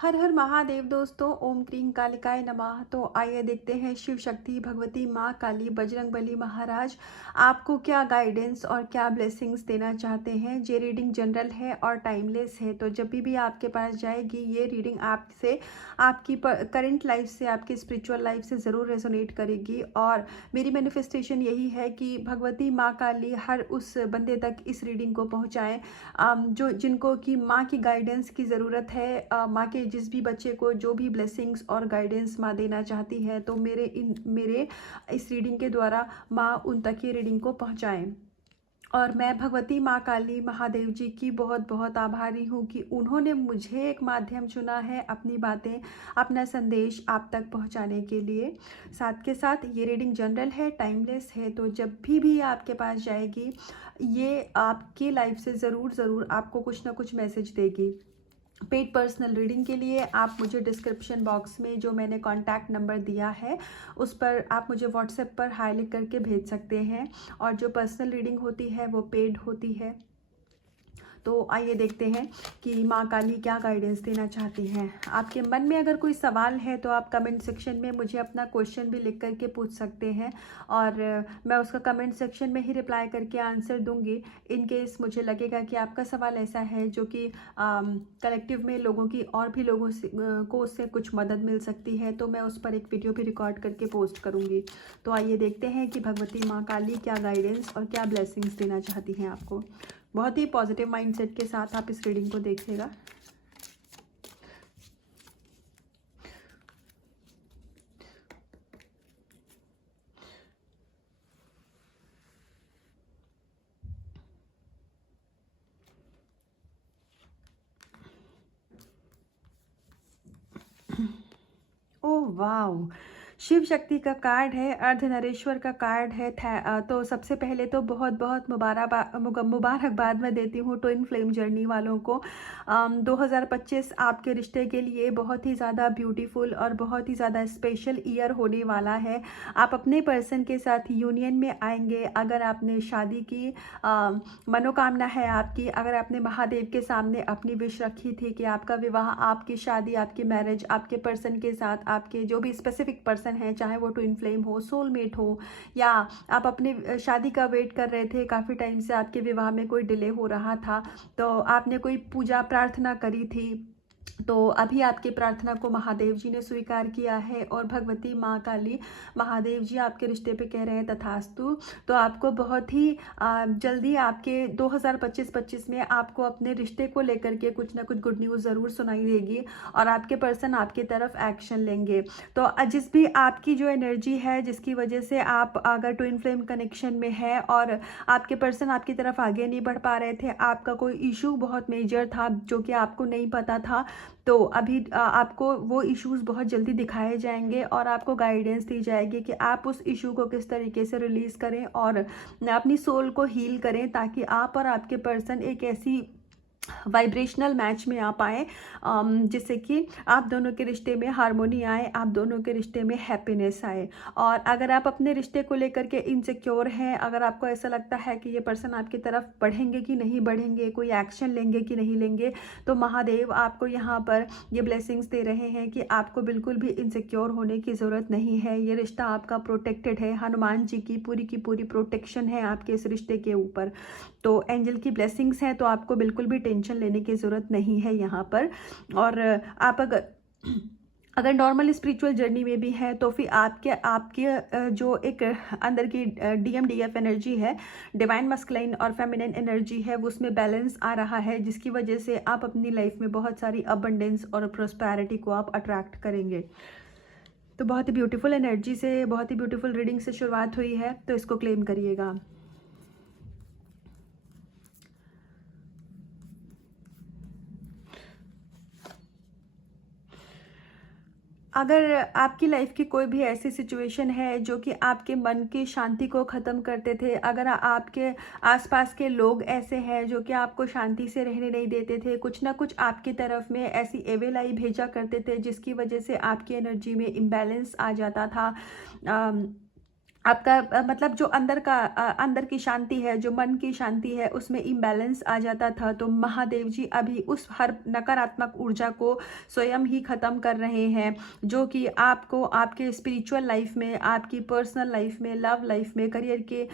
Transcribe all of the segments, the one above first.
हर हर महादेव दोस्तों, ओम क्रीं कालिकाय नमः। तो आइए देखते हैं शिव शक्ति भगवती माँ काली बजरंगबली महाराज आपको क्या गाइडेंस और क्या ब्लेसिंग्स देना चाहते हैं। ये रीडिंग जनरल है और टाइमलेस है, तो जब भी आपके पास जाएगी ये रीडिंग आपसे, आपकी करंट लाइफ से, आपकी स्पिरिचुअल लाइफ से ज़रूर रेजोनेट करेगी। और मेरी मैनिफेस्टेशन यही है कि भगवती माँ काली हर उस बंदे तक इस रीडिंग को पहुँचाएँ जो जिनको कि माँ की गाइडेंस की ज़रूरत है। माँ के जिस भी बच्चे को जो भी ब्लेसिंग्स और गाइडेंस माँ देना चाहती है, तो मेरे इस रीडिंग के द्वारा माँ उन तक ये रीडिंग को पहुँचाएँ। और मैं भगवती माँ काली महादेव जी की बहुत बहुत आभारी हूँ कि उन्होंने मुझे एक माध्यम चुना है अपनी बातें, अपना संदेश आप तक पहुँचाने के लिए। साथ के साथ ये रीडिंग जनरल है, टाइमलेस है, तो जब भी आपके पास जाएगी ये आपकी लाइफ से ज़रूर ज़रूर आपको कुछ ना कुछ मैसेज देगी। पेड पर्सनल रीडिंग के लिए आप मुझे डिस्क्रिप्शन बॉक्स में जो मैंने कॉन्टैक्ट नंबर दिया है उस पर आप मुझे व्हाट्सएप पर हाई लिख करके भेज सकते हैं। और जो पर्सनल रीडिंग होती है वो पेड होती है। तो आइए देखते हैं कि माँ काली क्या गाइडेंस देना चाहती हैं। आपके मन में अगर कोई सवाल है तो आप कमेंट सेक्शन में मुझे अपना क्वेश्चन भी लिख करके पूछ सकते हैं और मैं उसका कमेंट सेक्शन में ही रिप्लाई करके आंसर दूंगी। इन केस मुझे लगेगा कि आपका सवाल ऐसा है जो कि कलेक्टिव में लोगों की और भी लोगों से को उससे कुछ मदद मिल सकती है, तो मैं उस पर एक वीडियो भी रिकॉर्ड करके पोस्ट करूँगी। तो आइए देखते हैं कि भगवती माँ काली क्या गाइडेंस और क्या ब्लेसिंग्स देना चाहती हैं आपको। बहुत ही पॉजिटिव माइंडसेट के साथ आप इस रीडिंग को देखिएगा। Oh wow! शिव शक्ति का कार्ड है, अर्धनारीश्वर का कार्ड है। तो सबसे पहले तो बहुत-बहुत मुबारकबाद मैं देती हूँ ट्विन फ्लेम जर्नी वालों को। 2025 आपके रिश्ते के लिए बहुत ही ज़्यादा ब्यूटीफुल और बहुत ही ज़्यादा स्पेशल ईयर होने वाला है। आप अपने पर्सन के साथ यूनियन में आएँगे। अगर आपने शादी की मनोकामना है आपकी, अगर आपने महादेव के सामने अपनी विश रखी थी कि आपका विवाह, आपकी शादी, आपकी मैरिज आपके पर्सन के साथ, आपके जो भी स्पेसिफिक पर्सन है, चाहे वो ट्विन फ्लेम हो, सोलमेट हो, या आप अपनी शादी का वेट कर रहे थे, काफ़ी टाइम से आपके विवाह में कोई डिले हो रहा था, तो आपने कोई पूजा प्रार्थना करी थी, तो अभी आपकी प्रार्थना को महादेव जी ने स्वीकार किया है। और भगवती माँ काली महादेव जी आपके रिश्ते पे कह रहे हैं तथास्तु। तो आपको बहुत ही जल्दी आपके 2025 में आपको अपने रिश्ते को लेकर के कुछ ना कुछ गुड न्यूज़ ज़रूर सुनाई देगी और आपके पर्सन आपकी तरफ एक्शन लेंगे। तो जिस भी आपकी जो एनर्जी है, जिसकी वजह से आप अगर ट्विन फ्लेम कनेक्शन में है और आपके पर्सन आपकी तरफ आगे नहीं बढ़ पा रहे थे, आपका कोई इशू बहुत मेजर था जो कि आपको नहीं पता था, तो अभी आपको वो इश्यूज़ बहुत जल्दी दिखाए जाएंगे और आपको गाइडेंस दी जाएगी कि आप उस इशू को किस तरीके से रिलीज़ करें और अपनी सोल को हील करें, ताकि आप और आपके पर्सन एक ऐसी वाइब्रेशनल मैच में आ पाए जिससे कि आप दोनों के रिश्ते में हार्मोनी आए, आप दोनों के रिश्ते में हैप्पीनेस आए। और अगर आप अपने रिश्ते को लेकर के इनसिक्योर हैं, अगर आपको ऐसा लगता है कि ये पर्सन आपकी तरफ बढ़ेंगे कि नहीं बढ़ेंगे, कोई एक्शन लेंगे कि नहीं लेंगे, तो महादेव आपको यहाँ पर ये ब्लेसिंग्स दे रहे हैं कि आपको बिल्कुल भी इनसिक्योर होने की ज़रूरत नहीं है। ये रिश्ता आपका प्रोटेक्टेड है, हनुमान जी की पूरी प्रोटेक्शन है आपके इस रिश्ते के ऊपर। तो एंजल की ब्लेसिंग्स हैं, तो आपको बिल्कुल भी टेंशन लेने की ज़रूरत नहीं है यहाँ पर। और आप अगर नॉर्मल स्पिरिचुअल जर्नी में भी है, तो फिर आपके आपके जो एक अंदर की DMDF एनर्जी है, डिवाइन मस्कुलाइन और फेमिनिन एनर्जी है, वो उसमें बैलेंस आ रहा है, जिसकी वजह से आप अपनी लाइफ में बहुत सारी अबंडेंस और प्रोस्पैरिटी को आप अट्रैक्ट करेंगे। तो बहुत ही ब्यूटीफुल एनर्जी से, बहुत ही ब्यूटीफुल रीडिंग से शुरुआत हुई है, तो इसको क्लेम करिएगा। अगर आपकी लाइफ की कोई भी ऐसी सिचुएशन है जो कि आपके मन की शांति को ख़त्म करते थे, अगर आपके आसपास के लोग ऐसे हैं जो कि आपको शांति से रहने नहीं देते थे, कुछ ना कुछ आपकी तरफ में ऐसी एवेल आई भेजा करते थे जिसकी वजह से आपकी एनर्जी में इम्बैलेंस आ जाता था, आपका मतलब जो अंदर की शांति है, जो मन की शांति है, उसमें इम्बैलेंस आ जाता था। तो महादेव जी अभी उस हर नकारात्मक ऊर्जा को स्वयं ही ख़त्म कर रहे हैं, जो कि आपको आपके स्पिरिचुअल लाइफ में, आपकी पर्सनल लाइफ में, लव लाइफ में, करियर के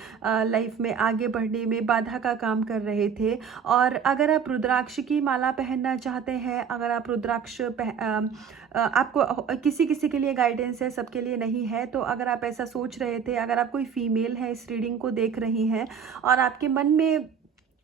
लाइफ में आगे बढ़ने में बाधा का काम कर रहे थे। और अगर आप रुद्राक्ष की माला पहनना चाहते हैं, अगर आप आपको किसी किसी के लिए गाइडेंस है, सबके लिए नहीं है। तो अगर आप ऐसा सोच रहे थे, अगर आप कोई फीमेल है, इस रीडिंग को देख रही हैं और आपके मन में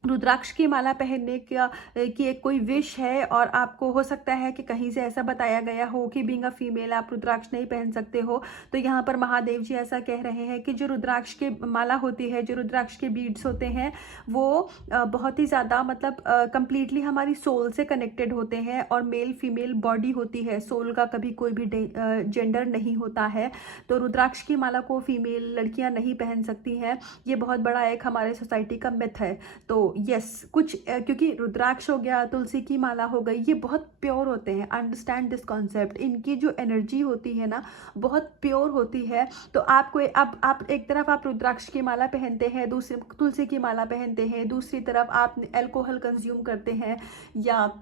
रुद्राक्ष की माला पहनने की एक कोई विश है, और आपको हो सकता है कि कहीं से ऐसा बताया गया हो कि बीइंग अ फीमेल आप रुद्राक्ष नहीं पहन सकते हो, तो यहाँ पर महादेव जी ऐसा कह रहे हैं कि जो रुद्राक्ष की माला होती है, जो रुद्राक्ष के बीड्स होते हैं, वो बहुत ही ज़्यादा मतलब कंप्लीटली हमारी सोल से कनेक्टेड होते हैं। और मेल फीमेल बॉडी होती है, सोल का कभी कोई भी जेंडर नहीं होता है। तो रुद्राक्ष की माला को फीमेल लड़कियाँ नहीं पहन सकती हैं, ये बहुत बड़ा एक हमारे सोसाइटी का मिथ है। तो यस, कुछ क्योंकि रुद्राक्ष हो गया, तुलसी की माला हो गई, ये बहुत प्योर होते हैं। अंडरस्टैंड दिस कॉन्सेप्ट, इनकी जो एनर्जी होती है ना, बहुत प्योर होती है। तो आपको अब आप एक तरफ आप रुद्राक्ष की माला पहनते हैं, दूसरी तुलसी की माला पहनते हैं, दूसरी तरफ आप अल्कोहल कंज्यूम करते हैं, या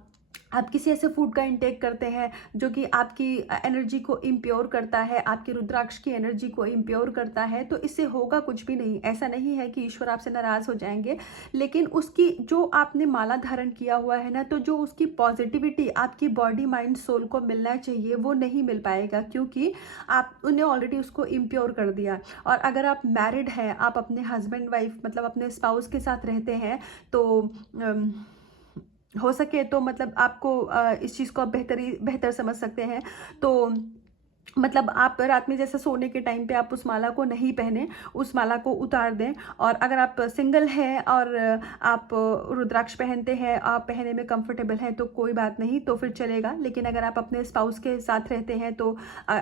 आप किसी ऐसे फूड का इंटेक करते हैं जो कि आपकी एनर्जी को इम्प्योर करता है, आपकी रुद्राक्ष की एनर्जी को इम्प्योर करता है, तो इससे होगा कुछ भी नहीं। ऐसा नहीं है कि ईश्वर आपसे नाराज़ हो जाएंगे, लेकिन उसकी जो आपने माला धारण किया हुआ है ना, तो जो उसकी पॉजिटिविटी आपकी बॉडी माइंड सोल को मिलना चाहिए, वो नहीं मिल पाएगा, क्योंकि आप उन्हें ऑलरेडी उसको इम्प्योर कर दिया। और अगर आप मैरिड हैं, आप अपने हस्बैंड वाइफ मतलब अपने स्पाउस के साथ रहते हैं, तो हो सके तो मतलब आपको इस चीज़ को आप बेहतर समझ सकते हैं। तो मतलब आप रात में जैसे सोने के टाइम पे आप उस माला को नहीं पहने, उस माला को उतार दें। और अगर आप सिंगल हैं और आप रुद्राक्ष पहनते हैं, आप पहनने में कंफर्टेबल हैं, तो कोई बात नहीं, तो फिर चलेगा। लेकिन अगर आप अपने स्पाउस के साथ रहते हैं, तो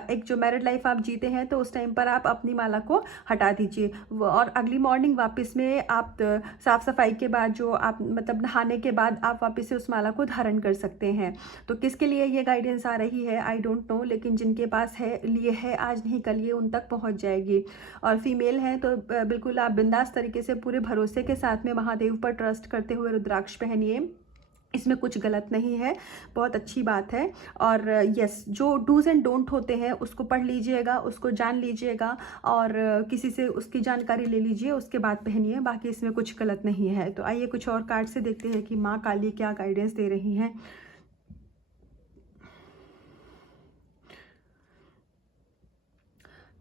एक जो मैरिड लाइफ आप जीते हैं, तो उस टाइम पर आप अपनी माला को हटा दीजिए। और अगली मॉर्निंग वापस में आप साफ़ सफाई के बाद, जो आप मतलब नहाने के बाद, आप वापस से उस माला को धारण कर सकते हैं। तो किसके लिए ये गाइडेंस आ रही है आई डोंट नो, लेकिन जिनके पास है लिए है, आज नहीं कल ये उन तक पहुंच जाएगी। और फीमेल हैं तो बिल्कुल आप बिंदास तरीके से पूरे भरोसे के साथ में महादेव पर ट्रस्ट करते हुए रुद्राक्ष पहनिए, इसमें कुछ गलत नहीं है, बहुत अच्छी बात है। और यस, जो डूज एंड डोंट होते हैं उसको पढ़ लीजिएगा, उसको जान लीजिएगा, और किसी से उसकी जानकारी ले लीजिए, उसके बाद पहनिए, बाकी इसमें कुछ गलत नहीं है। तो आइए कुछ और कार्ड से देखते हैं कि माँ काली क्या गाइडेंस दे रही हैं।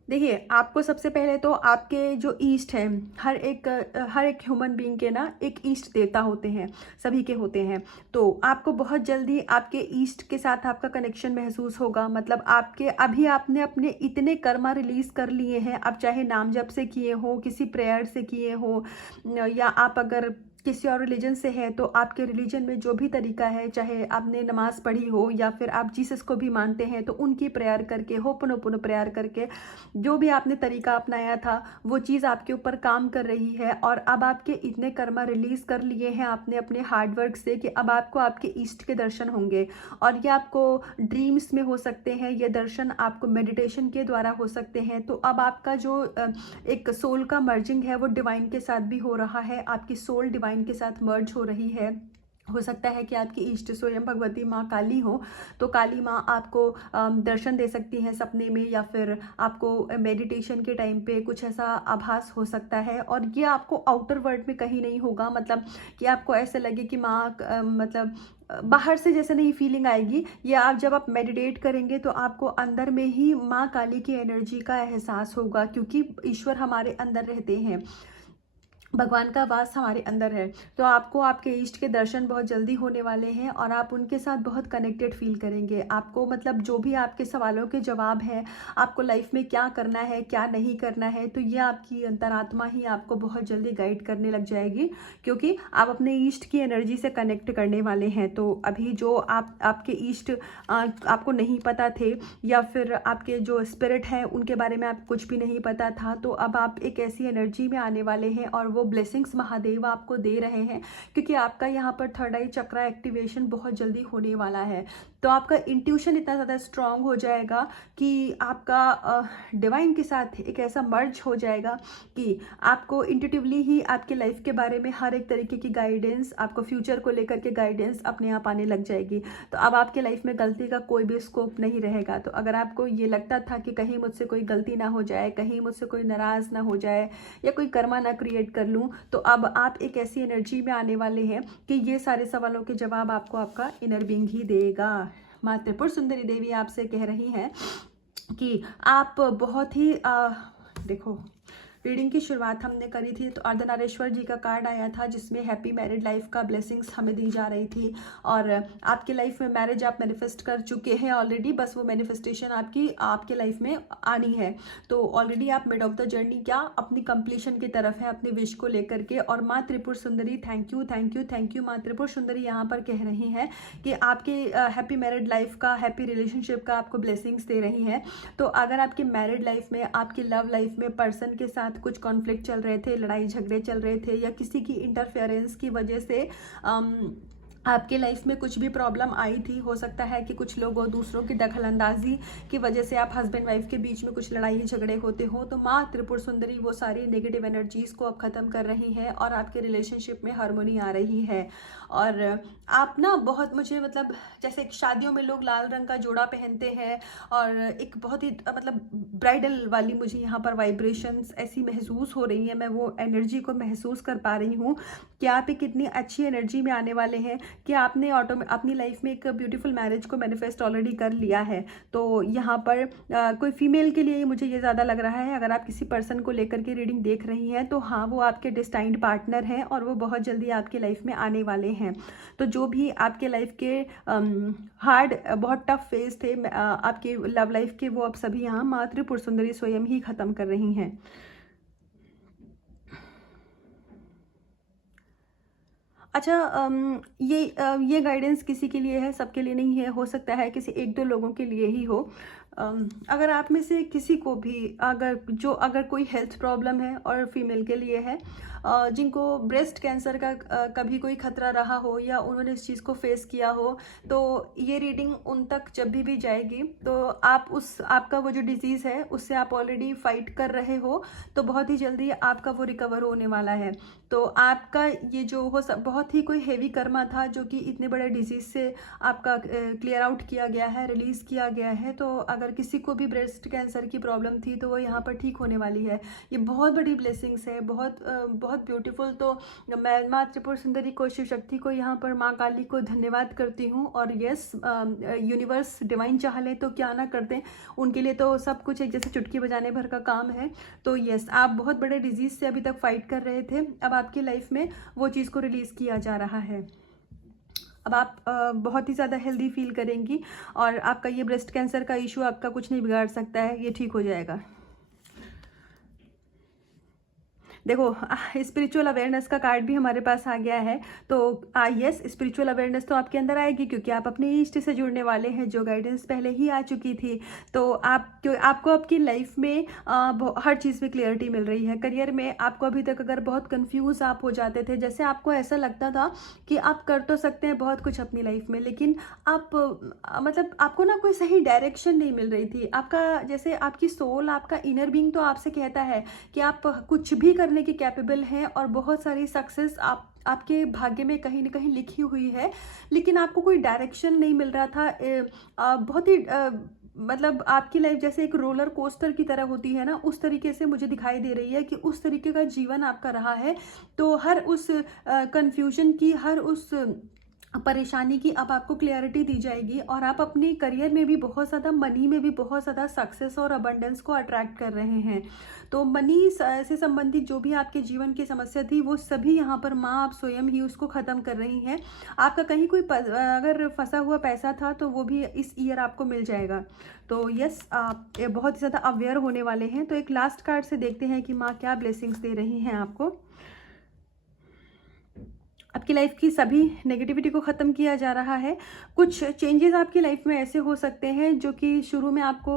देखिए, आपको सबसे पहले तो आपके जो ईस्ट है, हर एक ह्यूमन बीइंग के ना एक ईस्ट देवता होते हैं, सभी के होते हैं। तो आपको बहुत जल्दी आपके ईस्ट के साथ आपका कनेक्शन महसूस होगा। मतलब आपके अभी आपने अपने इतने कर्मा रिलीज कर लिए हैं, अब चाहे नाम जप से किए हो, किसी प्रेयर से किए हो, या आप अगर किसी और रिलीजन से है, तो आपके रिलीजन में जो भी तरीका है, चाहे आपने नमाज पढ़ी हो या फिर आप जीसस को भी मानते हैं, तो उनकी प्रेयर करके, होपनोपोनो प्रेयर करके, जो भी आपने तरीका अपनाया था, वो चीज़ आपके ऊपर काम कर रही है। और अब आपके इतने कर्मा रिलीज कर लिए हैं आपने अपने हार्डवर्क से, कि अब आपको आपके ईस्ट के दर्शन होंगे। और ये आपको ड्रीम्स में हो सकते हैं, ये दर्शन आपको मेडिटेशन के द्वारा हो सकते हैं। तो अब आपका जो एक सोल का मर्जिंग है, वो डिवाइन के साथ भी हो रहा है, आपकी सोल डिवाइन के साथ मर्ज हो रही है। हो सकता है कि आपकी इष्ट स्वयं भगवती माँ काली हो, तो काली माँ आपको दर्शन दे सकती हैं सपने में, या फिर आपको मेडिटेशन के टाइम पे कुछ ऐसा आभास हो सकता है। और ये आपको आउटर वर्ल्ड में कहीं नहीं होगा, मतलब कि आपको ऐसे लगे कि माँ मतलब बाहर से जैसे नहीं फीलिंग आएगी। ये आप जब आप मेडिटेट करेंगे, तो आपको अंदर में ही माँ काली की एनर्जी का एहसास होगा, क्योंकि ईश्वर हमारे अंदर रहते हैं, भगवान का वास हमारे अंदर है। तो आपको आपके इष्ट के दर्शन बहुत जल्दी होने वाले हैं, और आप उनके साथ बहुत कनेक्टेड फील करेंगे। आपको मतलब जो भी आपके सवालों के जवाब हैं, आपको लाइफ में क्या करना है, क्या नहीं करना है, तो ये आपकी अंतरात्मा ही आपको बहुत जल्दी गाइड करने लग जाएगी, क्योंकि आप अपने ईष्ट की एनर्जी से कनेक्ट करने वाले हैं। तो अभी जो आपके ईष्ट आपको नहीं पता थे, या फिर आपके जो स्पिरिट हैं उनके बारे में आप कुछ भी नहीं पता था, तो अब आप एक ऐसी एनर्जी में आने वाले हैं, और वो ब्लेसिंग्स महादेव आपको दे रहे हैं, क्योंकि आपका यहाँ पर थर्ड आई चक्रा एक्टिवेशन बहुत जल्दी होने वाला है। तो आपका इंट्यूशन इतना ज़्यादा स्ट्रांग हो जाएगा कि आपका डिवाइन के साथ एक ऐसा मर्ज हो जाएगा कि आपको इंट्यूटिवली ही आपके लाइफ के बारे में हर एक तरीके की गाइडेंस, आपको फ्यूचर को लेकर के गाइडेंस अपने आप आने लग जाएगी। तो अब आपके लाइफ में गलती का कोई भी स्कोप नहीं रहेगा। तो अगर आपको ये लगता था कि कहीं मुझसे कोई गलती ना हो जाए, कहीं मुझसे कोई नाराज़ ना हो जाए या कोई कर्मा ना क्रिएट कर लूँ, तो अब आप एक ऐसी एनर्जी में आने वाले हैं कि ये सारे सवालों के जवाब आपको आपका इनर बीइंग ही देगा। माँ त्रिपुर सुंदरी देवी आपसे कह रही हैं कि आप बहुत ही देखो, रीडिंग की शुरुआत हमने करी थी तो अर्धनारीश्वर जी का कार्ड आया था जिसमें हैप्पी मैरिड लाइफ का ब्लेसिंग्स हमें दी जा रही थी। और आपके लाइफ में मैरिज आप मैनिफेस्ट कर चुके हैं ऑलरेडी, बस वो मैनिफेस्टेशन आपके लाइफ में आनी है। तो ऑलरेडी आप मिड ऑफ द जर्नी क्या अपनी कंप्लीशन की तरफ है अपनी विश को लेकर के। और माँ त्रिपुर सुंदरी thank you thank you thank you. माँ त्रिपुर सुंदरी यहाँ पर कह रही हैं कि आपके हैप्पी मैरिड लाइफ का, हैप्पी रिलेशनशिप का आपको ब्लेसिंग्स दे रही हैं। तो अगर आपकी मैरिड लाइफ में, आपकी लव लाइफ में पर्सन के साथ कुछ कॉन्फ्लिक्ट चल रहे थे, लड़ाई झगड़े चल रहे थे या किसी की इंटरफेरेंस की वजह से आपके लाइफ में कुछ भी प्रॉब्लम आई थी, हो सकता है कि कुछ लोगों दूसरों की दखलंदाजी की वजह से आप हस्बैंड वाइफ के बीच में कुछ लड़ाई झगड़े होते हो, तो माँ त्रिपुर सुंदरी वो सारी नेगेटिव एनर्जीज को अब ख़त्म कर रही हैं और आपके रिलेशनशिप में हार्मोनी आ रही है। और आप ना बहुत, मुझे मतलब जैसे शादियों में लोग लाल रंग का जोड़ा पहनते हैं और एक बहुत ही मतलब ब्राइडल वाली मुझे यहाँ पर वाइब्रेशंस ऐसी महसूस हो रही है, मैं वो एनर्जी को महसूस कर पा रही हूँ कि आप एक इतनी अच्छी एनर्जी में आने वाले हैं कि आपने अपनी लाइफ में एक ब्यूटीफुल मैरिज को मैनिफेस्ट ऑलरेडी कर लिया है। तो यहाँ पर कोई फीमेल के लिए मुझे ये ज़्यादा लग रहा है, अगर आप किसी पर्सन को लेकर के रीडिंग देख रही हैं तो हाँ, वो आपके डिस्टाइंड पार्टनर हैं और वो बहुत जल्दी आपके लाइफ में आने वाले हैं। तो जो भी आपके लाइफ के हार्ड, बहुत टफ फेज थे आपके लव लाइफ के, वो अब सभी यहाँ माँ त्रिपुर सुंदरी स्वयं ही ख़त्म कर रही हैं। अच्छा, ये गाइडेंस किसी के लिए है, सबके लिए नहीं है, हो सकता है किसी एक दो लोगों के लिए ही हो। अगर आप में से किसी को भी अगर कोई हेल्थ प्रॉब्लम है और फीमेल के लिए है, जिनको ब्रेस्ट कैंसर का कभी कोई खतरा रहा हो या उन्होंने इस चीज़ को फेस किया हो, तो ये रीडिंग उन तक जब भी जाएगी तो आपका वो जो डिजीज़ है उससे आप ऑलरेडी फाइट कर रहे हो, तो बहुत ही जल्दी आपका वो रिकवर होने वाला है। तो आपका ये जो बहुत ही कोई हेवी कर्मा था जो कि इतने बड़े डिजीज़ से आपका क्लियर आउट किया गया है, रिलीज़ किया गया है। तो अगर किसी को भी ब्रेस्ट कैंसर की प्रॉब्लम थी तो वो यहाँ पर ठीक होने वाली है। ये बहुत बड़ी ब्लेसिंग्स है, बहुत ब्यूटीफुल। तो मैं माँ त्रिपुर सुंदरी को, शिव शक्ति को, यहाँ पर माँ काली को धन्यवाद करती हूँ। और यस, यूनिवर्स डिवाइन चाह ले तो क्या ना कर दें, उनके लिए तो सब कुछ एक जैसे चुटकी बजाने भर का काम है। तो यस, आप बहुत बड़े डिजीज़ से अभी तक फाइट कर रहे थे, अब आपकी लाइफ में वो चीज़ को रिलीज़ किया जा रहा है। अब आप बहुत ही ज़्यादा हेल्दी फील करेंगी और आपका ये ब्रेस्ट कैंसर का इशू आपका कुछ नहीं बिगाड़ सकता है, ये ठीक हो जाएगा। देखो, स्पिरिचुअल अवेयरनेस का कार्ड भी हमारे पास आ गया है। तो यस, स्पिरिचुअल अवेयरनेस तो आपके अंदर आएगी क्योंकि आप अपने ईष्ट से जुड़ने वाले हैं, जो गाइडेंस पहले ही आ चुकी थी। तो आपको आपकी लाइफ में हर चीज़ में क्लियरिटी मिल रही है। करियर में आपको अभी तक अगर बहुत कंफ्यूज आप हो जाते थे, जैसे आपको ऐसा लगता था कि आप कर तो सकते हैं बहुत कुछ अपनी लाइफ में, लेकिन आप मतलब आपको ना कोई सही डायरेक्शन नहीं मिल रही थी। आपका जैसे आपकी सोल, आपका इनर बीइंग तो आपसे कहता है कि आप कुछ भी करने की कैपेबल हैं और बहुत सारी सक्सेस आपके भाग्य में कहीं ना कहीं लिखी हुई है, लेकिन आपको कोई डायरेक्शन नहीं मिल रहा था। बहुत ही मतलब आपकी लाइफ जैसे एक रोलर कोस्टर की तरह होती है ना, उस तरीके से मुझे दिखाई दे रही है कि उस तरीके का जीवन आपका रहा है। तो हर उस कंफ्यूजन की, हर उस परेशानी की अब आपको क्लियरिटी दी जाएगी और आप अपने करियर में भी बहुत ज़्यादा, मनी में भी बहुत ज़्यादा सक्सेस और अबंडेंस को अट्रैक्ट कर रहे हैं। तो मनी से संबंधित जो भी आपके जीवन की समस्या थी वो सभी यहाँ पर माँ आप स्वयं ही उसको ख़त्म कर रही हैं। आपका कहीं कोई अगर फंसा हुआ पैसा था तो वो भी इस ईयर आपको मिल जाएगा। तो यस, आप बहुत ही ज़्यादा अवेयर होने वाले हैं। तो एक लास्ट कार्ड से देखते हैं कि माँ क्या ब्लेसिंग्स दे रही हैं आपको। आपकी लाइफ की सभी नेगेटिविटी को ख़त्म किया जा रहा है। कुछ चेंजेस आपकी लाइफ में ऐसे हो सकते हैं जो कि शुरू में आपको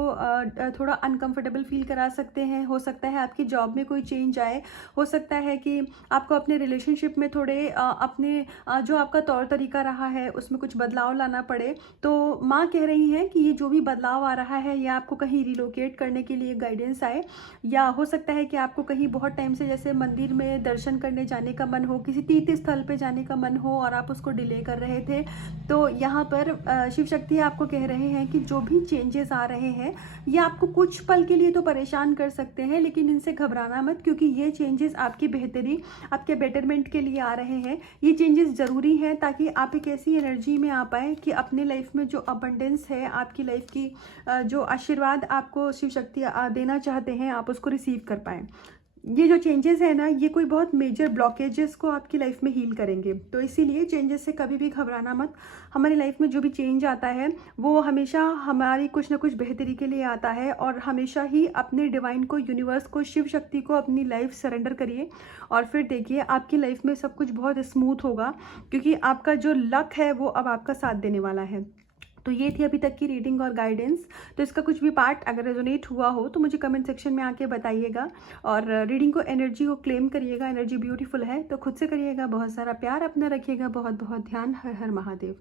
थोड़ा अनकंफर्टेबल फील करा सकते हैं। हो सकता है आपकी जॉब में कोई चेंज आए, हो सकता है कि आपको अपने रिलेशनशिप में थोड़े अपने जो आपका तौर तरीका रहा है उसमें कुछ बदलाव लाना पड़े। तो माँ कह रही हैं कि ये जो भी बदलाव आ रहा है, या आपको कहीं रिलोकेट करने के लिए गाइडेंस आए, या हो सकता है कि आपको कहीं बहुत टाइम से जैसे मंदिर में दर्शन करने जाने का मन हो, किसी तीर्थ स्थल पे जाने का मन हो और आप उसको डिले कर रहे थे। तो यहाँ पर शिव शक्ति आपको कह रहे हैं कि जो भी चेंजेस आ रहे हैं ये आपको कुछ पल के लिए तो परेशान कर सकते हैं, लेकिन इनसे घबराना मत, क्योंकि ये चेंजेस आपकी बेहतरी, आपके बेटरमेंट के लिए आ रहे हैं। ये चेंजेस ज़रूरी हैं ताकि आप एक ऐसी एनर्जी में आ पाए कि अपने लाइफ में जो अबंडेंस है, आपकी लाइफ की जो आशीर्वाद आपको शिव शक्ति देना चाहते हैं, आप उसको रिसीव कर पाएँ। ये जो चेंजेस है ना, ये कोई बहुत मेजर ब्लॉकेजेस को आपकी लाइफ में हील करेंगे। तो इसीलिए चेंजेस से कभी भी घबराना मत। हमारी लाइफ में जो भी चेंज आता है वो हमेशा हमारी कुछ ना कुछ बेहतरी के लिए आता है, और हमेशा ही अपने डिवाइन को, यूनिवर्स को, शिव शक्ति को अपनी लाइफ सरेंडर करिए और फिर देखिए आपकी लाइफ में सब कुछ बहुत स्मूथ होगा, क्योंकि आपका जो लक है वो अब आपका साथ देने वाला है। तो ये थी अभी तक की रीडिंग और गाइडेंस। तो इसका कुछ भी पार्ट अगर रेजोनेट हुआ हो तो मुझे कमेंट सेक्शन में आके बताइएगा, और रीडिंग को, एनर्जी को क्लेम करिएगा। एनर्जी ब्यूटीफुल है तो खुद से करिएगा। बहुत सारा प्यार अपना रखिएगा। बहुत बहुत ध्यान। हर हर महादेव।